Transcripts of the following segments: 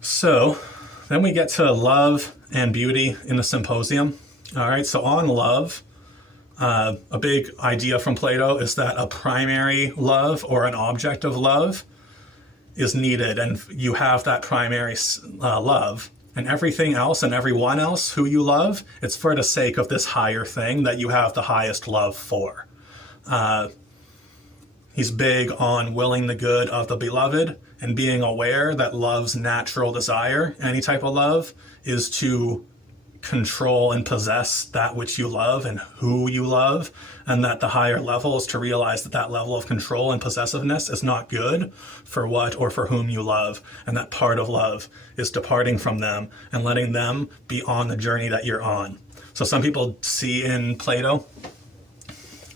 So then we get to love and beauty in the Symposium. All right, so on love, a big idea from Plato is that a primary love or an object of love is needed, and you have that primary love. And everything else and everyone else who you love, it's for the sake of this higher thing that you have the highest love for. He's big on willing the good of the beloved and being aware that love's natural desire, any type of love, is to control and possess that which you love and who you love, and that the higher level is to realize that that level of control and possessiveness is not good for what or for whom you love, and that part of love is departing from them and letting them be on the journey that you're on. So some people see in Plato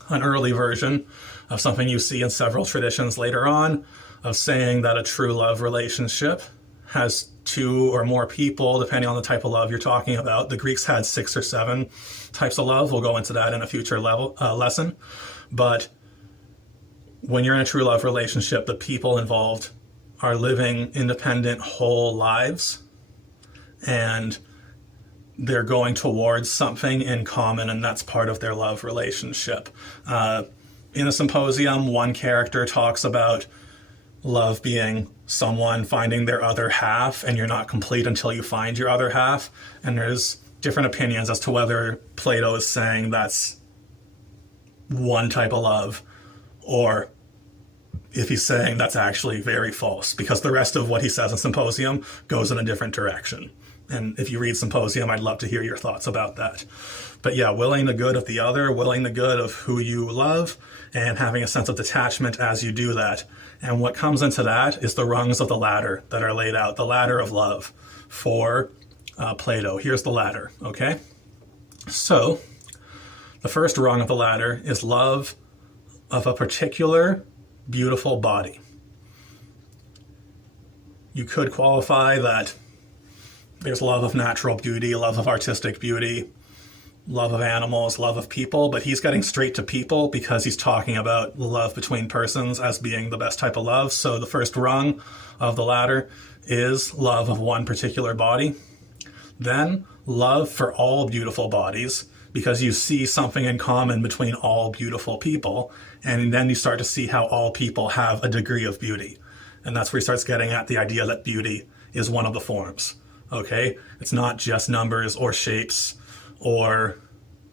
an early version of something you see in several traditions later on, of saying that a true love relationship has two or more people, depending on the type of love you're talking about. The Greeks had 6 or 7 types of love. We'll go into that in a future lesson. But when you're in a true love relationship, the people involved are living independent, whole lives, and they're going towards something in common, and that's part of their love relationship. In the Symposium, one character talks about love being someone finding their other half, and you're not complete until you find your other half. And there's different opinions as to whether Plato is saying that's one type of love, or if he's saying that's actually very false, because the rest of what he says in Symposium goes in a different direction. And if you read Symposium, I'd love to hear your thoughts about that. But yeah, willing the good of the other, willing the good of who you love, and having a sense of detachment as you do that. And what comes into that is the rungs of the ladder that are laid out, the ladder of love for Plato. Here's the ladder, okay? So the first rung of the ladder is love of a particular beautiful body. You could qualify that there's love of natural beauty, love of artistic beauty, love of animals, love of people, but he's getting straight to people because he's talking about love between persons as being the best type of love. So the first rung of the ladder is love of one particular body. Then love for all beautiful bodies, because you see something in common between all beautiful people, and then you start to see how all people have a degree of beauty. And that's where he starts getting at the idea that beauty is one of the forms. Okay? It's not just numbers or shapes or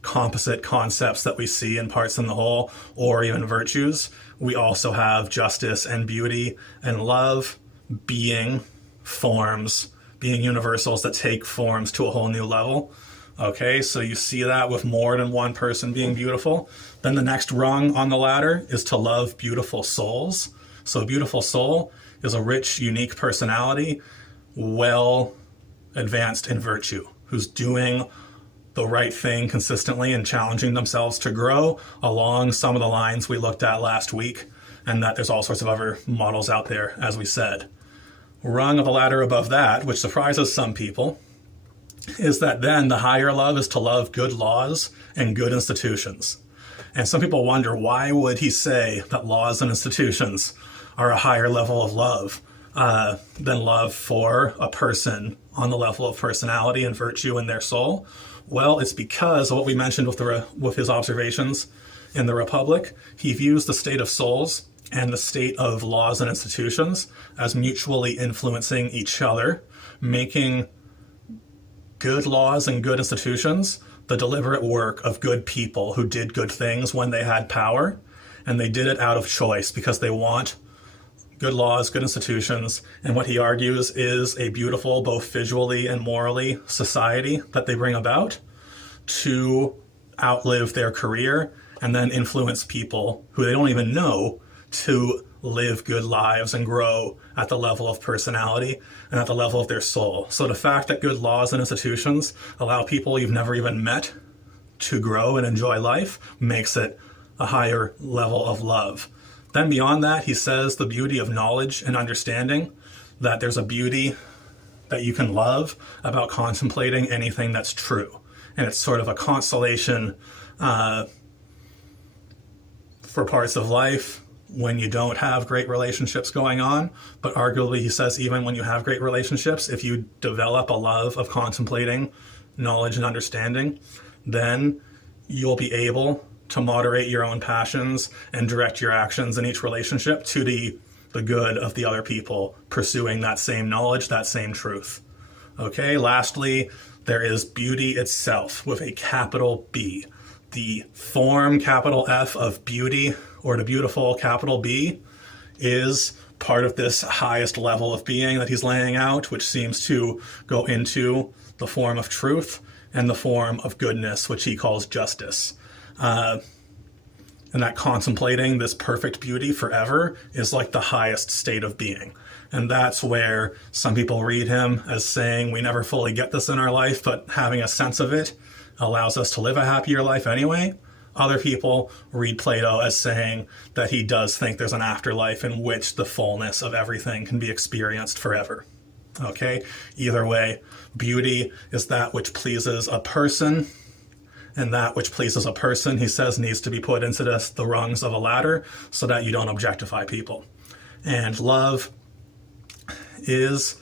composite concepts that we see in parts in the whole, or even virtues. We also have justice and beauty and love being forms, being universals that take forms to a whole new level. Okay, so you see that with more than one person being beautiful. Then the next rung on the ladder is to love beautiful souls. So a beautiful soul is a rich, unique personality, well advanced in virtue, who's doing the right thing consistently and challenging themselves to grow along some of the lines we looked at last week, and that there's all sorts of other models out there, as we said. Rung of the ladder above that, which surprises some people, is that then the higher love is to love good laws and good institutions. And some people wonder, why would he say that laws and institutions are a higher level of love than love for a person on the level of personality and virtue in their soul? Well, it's because of what we mentioned with his observations in the Republic. He views the state of souls and the state of laws and institutions as mutually influencing each other, making good laws and good institutions the deliberate work of good people who did good things when they had power, and they did it out of choice because they want good laws, good institutions, and what he argues is a beautiful, both visually and morally, society that they bring about to outlive their career and then influence people who they don't even know to live good lives and grow at the level of personality and at the level of their soul. So the fact that good laws and institutions allow people you've never even met to grow and enjoy life makes it a higher level of love. Then beyond that, he says the beauty of knowledge and understanding, that there's a beauty that you can love about contemplating anything that's true. And it's sort of a consolation for parts of life, when you don't have great relationships going on. But arguably, he says, even when you have great relationships, if you develop a love of contemplating knowledge and understanding, then you'll be able to moderate your own passions and direct your actions in each relationship to the good of the other people pursuing that same knowledge, that same truth. Okay, lastly, there is beauty itself with a capital B. The form capital F of beauty, or the beautiful capital B, is part of this highest level of being that he's laying out, which seems to go into the form of truth and the form of goodness, which he calls justice. And that contemplating this perfect beauty forever is like the highest state of being. And that's where some people read him as saying we never fully get this in our life, but having a sense of it allows us to live a happier life anyway. Other people read Plato as saying that he does think there's an afterlife in which the fullness of everything can be experienced forever. Okay? Either way, beauty is that which pleases a person, and that which pleases a person, he says, needs to be put into the rungs of a ladder so that you don't objectify people. And love is,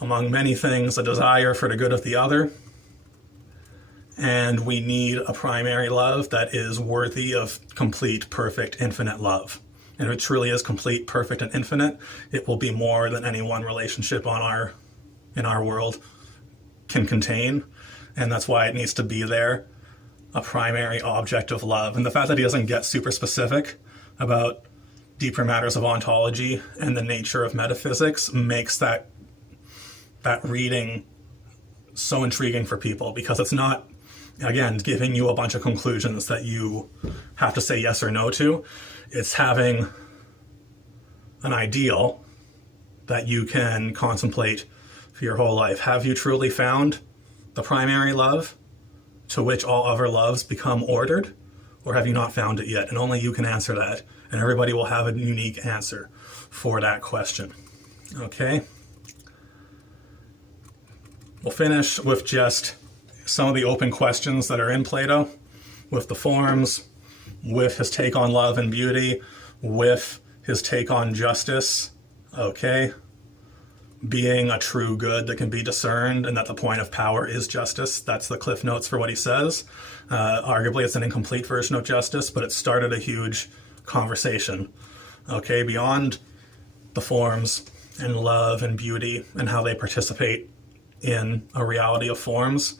among many things, a desire for the good of the other. And we need a primary love that is worthy of complete, perfect, infinite love. And if it truly is complete, perfect, and infinite, it will be more than any one relationship in our world can contain. And that's why it needs to be there, a primary object of love. And the fact that he doesn't get super specific about deeper matters of ontology and the nature of metaphysics makes that reading so intriguing for people, because it's not, again, giving you a bunch of conclusions that you have to say yes or no to. It's having an ideal that you can contemplate for your whole life. Have you truly found the primary love to which all other loves become ordered? Or have you not found it yet? And only you can answer that. And everybody will have a unique answer for that question. Okay? We'll finish with just some of the open questions that are in Plato, with the forms, with his take on love and beauty, with his take on justice. Okay? Being a true good that can be discerned, and that the point of power is justice. That's the cliff notes for what he says. Arguably, it's an incomplete version of justice, but it started a huge conversation. Okay, beyond the forms and love and beauty and how they participate in a reality of forms,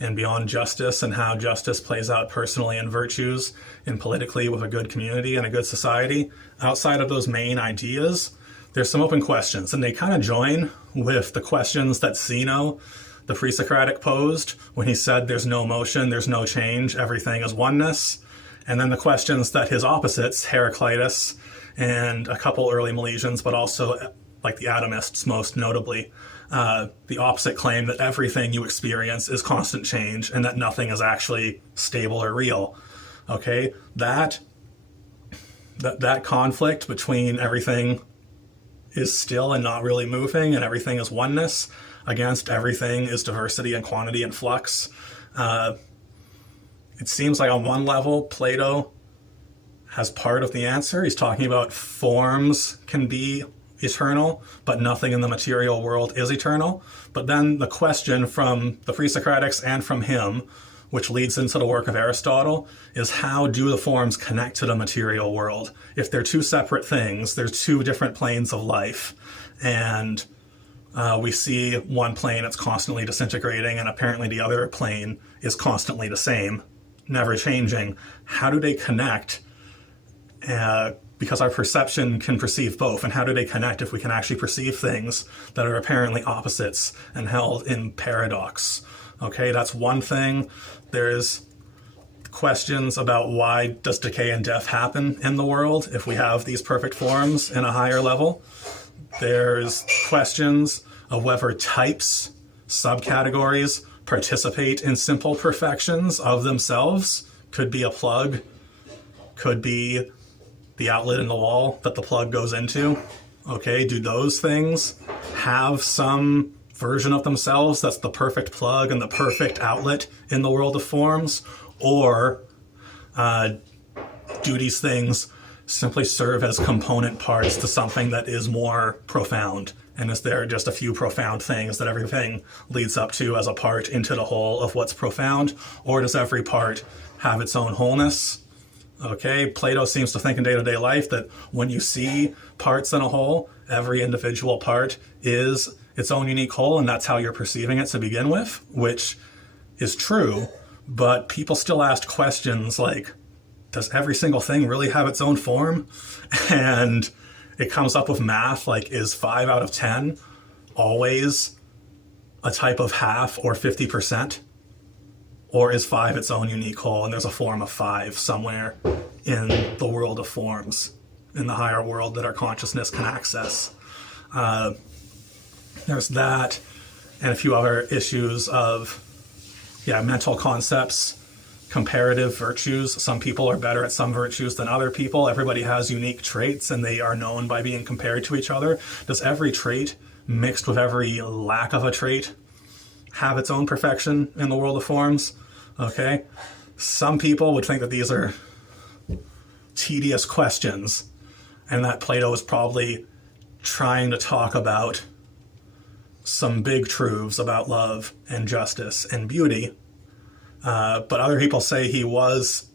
and beyond justice and how justice plays out personally in virtues and politically with a good community and a good society, outside of those main ideas, there's some open questions, and they kind of join with the questions that Zeno, the pre-Socratic, posed when he said there's no motion, there's no change, everything is oneness. And then the questions that his opposites, Heraclitus and a couple early Milesians, but also like the atomists most notably, the opposite claim that everything you experience is constant change and that nothing is actually stable or real. Okay, that conflict between everything is still and not really moving and everything is oneness against everything is diversity and quantity and flux. It seems like on one level, Plato has part of the answer. He's talking about forms can be eternal, but nothing in the material world is eternal. But then the question from the pre-Socratics and from him, which leads into the work of Aristotle, is how do the forms connect to the material world? If they're two separate things, there's two different planes of life. And we see one plane that's constantly disintegrating, and apparently the other plane is constantly the same, never changing. How do they connect? Because our perception can perceive both. And how do they connect if we can actually perceive things that are apparently opposites and held in paradox? Okay, that's one thing. There's questions about why does decay and death happen in the world if we have these perfect forms in a higher level. There's questions of whether types, subcategories, participate in simple perfections of themselves. Could be a plug, could be the outlet in the wall that the plug goes into. Okay, do those things have some version of themselves that's the perfect plug and the perfect outlet in the world of forms? Or do these things simply serve as component parts to something that is more profound? And is there just a few profound things that everything leads up to as a part into the whole of what's profound? Or does every part have its own wholeness? Okay, Plato seems to think in day-to-day life that when you see parts in a whole, every individual part is its own unique whole, and that's how you're perceiving it to begin with, which is true, but people still ask questions like, does every single thing really have its own form? And it comes up with math like, is 5 out of 10 always a type of half or 50%? Or is 5 its own unique whole, and there's a form of 5 somewhere in the world of forms, in the higher world that our consciousness can access? There's that, and a few other issues of, mental concepts, comparative virtues. Some people are better at some virtues than other people. Everybody has unique traits, and they are known by being compared to each other. Does every trait mixed with every lack of a trait have its own perfection in the world of forms? Okay, some people would think that these are tedious questions, and that Plato is probably trying to talk about some big truths about love and justice and beauty. But other people say he was,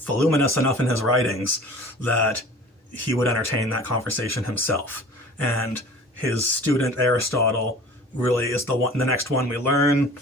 voluminous enough in his writings that he would entertain that conversation himself. And his student Aristotle really is the next one we learn,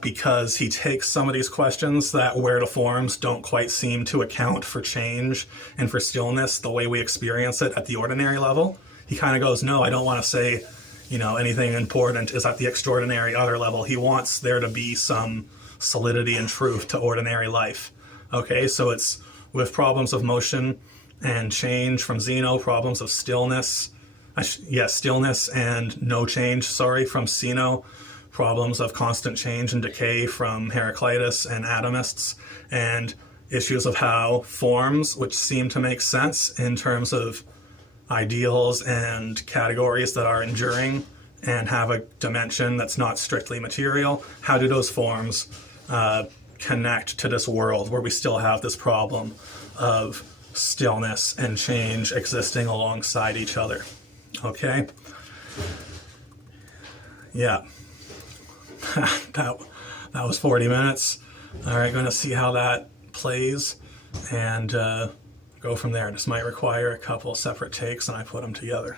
because he takes some of these questions that where the forms don't quite seem to account for change and for stillness the way we experience it at the ordinary level. He kind of goes, no, I don't want to say, anything important is at the extraordinary other level. He wants there to be some solidity and truth to ordinary life. Okay, so it's with problems of motion and change from Zeno, problems of stillness, stillness and no change, from Zeno, problems of constant change and decay from Heraclitus and atomists, and issues of how forms, which seem to make sense in terms of ideals and categories that are enduring and have a dimension that's not strictly material, how do those forms connect to this world where we still have this problem of stillness and change existing alongside each other? Okay. Yeah. that was 40 minutes. All right, going to see how that plays and go from there. This might require a couple separate takes, and I put them together.